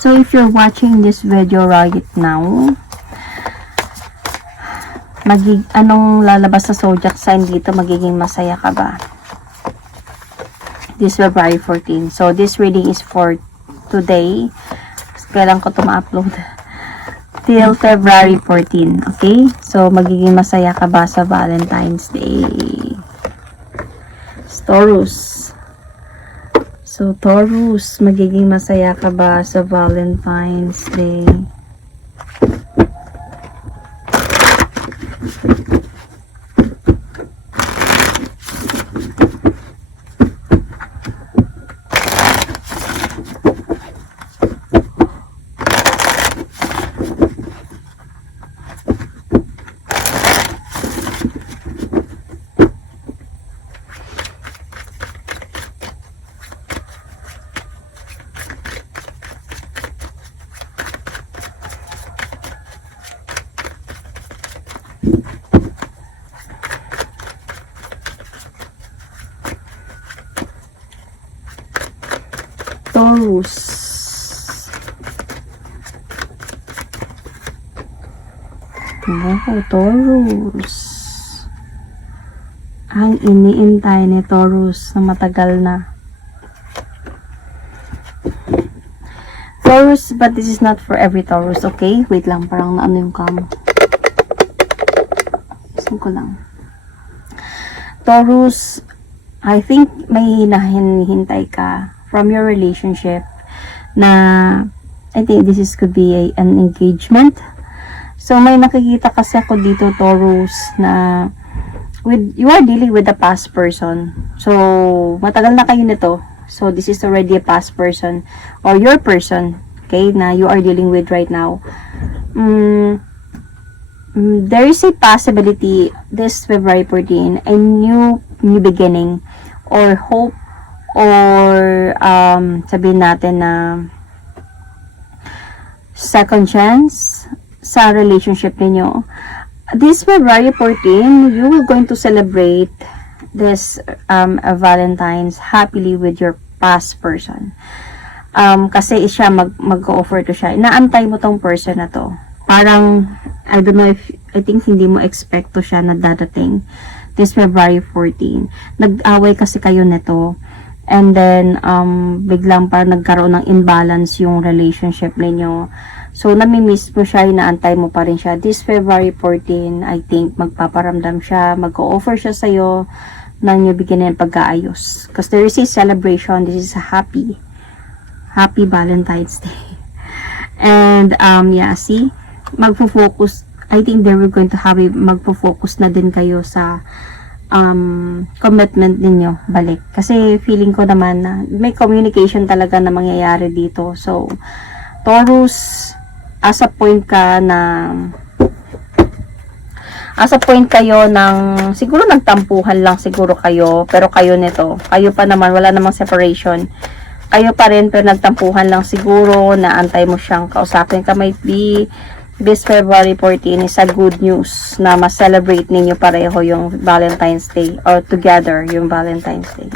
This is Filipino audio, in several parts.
So, if you're watching this video right now, anong lalabas sa zodiac sign dito? Magiging masaya ka ba? This February 14. So, this reading is for today. Kailan ko ito ma-upload? Till February 14. Okay? So, magiging masaya ka ba sa Valentine's Day? Taurus. So, Taurus, magiging masaya ka ba sa Valentine's Day? Taurus. Wow, Taurus. Ang iniintay ni Taurus na matagal na. Taurus, but this is not for every Taurus, okay? Wait lang, parang naano yung cam. Gusto ko lang. Taurus, I think may hinahintay ka from your relationship na I think this could be an engagement. So, may nakikita kasi ako dito, Taurus, na you are dealing with a past person. So, matagal na kayo nito. So, this is already a past person or your person, okay, na you are dealing with right now. There is a possibility this February 14, a new beginning or hope or sabihin natin na second chance sa relationship niyo. This February 14, you will going to celebrate this Valentine's happily with your past person. Kasi siya mag-offer to siya. Inaantay mo tong person na to. Parang, I don't know if, I think hindi mo expect to siya na dadating this February 14. Nag-away kasi kayo nito. And then, biglang parang nagkaroon ng imbalance yung relationship ninyo. So, namimiss mo siya, inaantay mo pa rin siya. This February 14, I think, magpaparamdam siya, mag-o-offer siya sa'yo ng new beginning pagkaayos. Because there is a celebration, this is a happy Valentine's Day. And, yeah, see, magpo-focus, I think they were going to have magpo-focus na din kayo sa commitment ninyo balik. Kasi feeling ko naman na may communication talaga na mangyayari dito. So, Taurus, as a point kayo ng siguro nagtampuhan lang siguro kayo, pero kayo nito, kayo pa naman, wala namang separation. Kayo pa rin, pero nagtampuhan lang siguro, na antay mo siyang kausapin ka. Might be this February 14 is a good news na ma-celebrate ninyo pareho yung Valentine's Day or together yung Valentine's Day.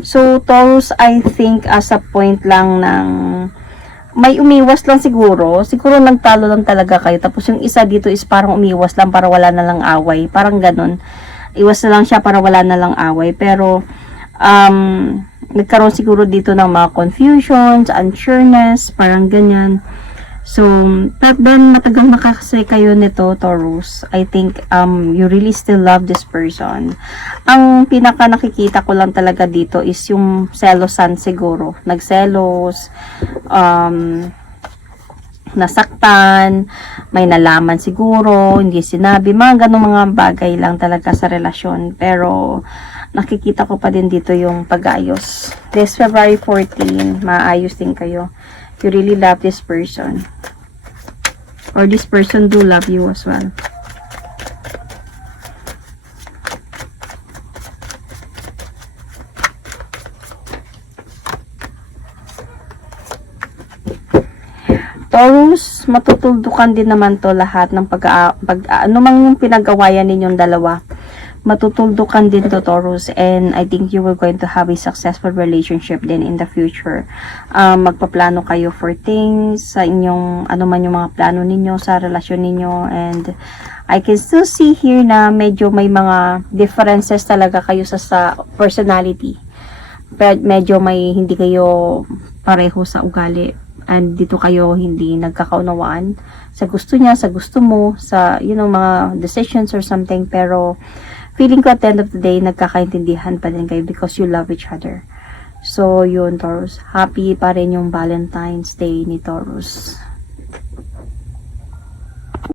So, Taurus, I think as a point lang ng may umiwas lang siguro nagtalo lang talaga kayo, tapos yung isa dito is parang umiwas lang para wala na lang away, parang ganun, iwas na lang siya para wala na lang away, pero nagkaroon siguro dito ng mga confusions, unsureness, parang ganyan. So, but then matagal na kasi kayo nito, Taurus. I think you really still love this person. Ang pinaka nakikita ko lang talaga dito is yung selosan siguro. Nagselos, nasaktan, may nalaman siguro, hindi sinabi, mga ganong mga bagay lang talaga sa relasyon. Pero nakikita ko pa din dito yung pag-ayos. This February 14, maayos din kayo. You really love this person. Or this person do love you as well. Taurus, matutuldukan din naman to lahat ng ano mang yung pinagawayan ninyong dalawa. matutuldukan din to, Taurus, and I think you will going to have a successful relationship din in the future. Magpaplano kayo for things sa inyong, ano man yung mga plano ninyo sa relasyon ninyo, and I can still see here na medyo may mga differences talaga kayo sa personality. Pero medyo may hindi kayo pareho sa ugali, and dito kayo hindi nagkakaunawaan sa gusto niya, sa gusto mo, sa mga decisions or something. Pero feeling ko at the end of the day nagkakaintindihan pa din kayo because you love each other. So yun, Taurus, happy pa rin yung Valentine's Day ni Taurus.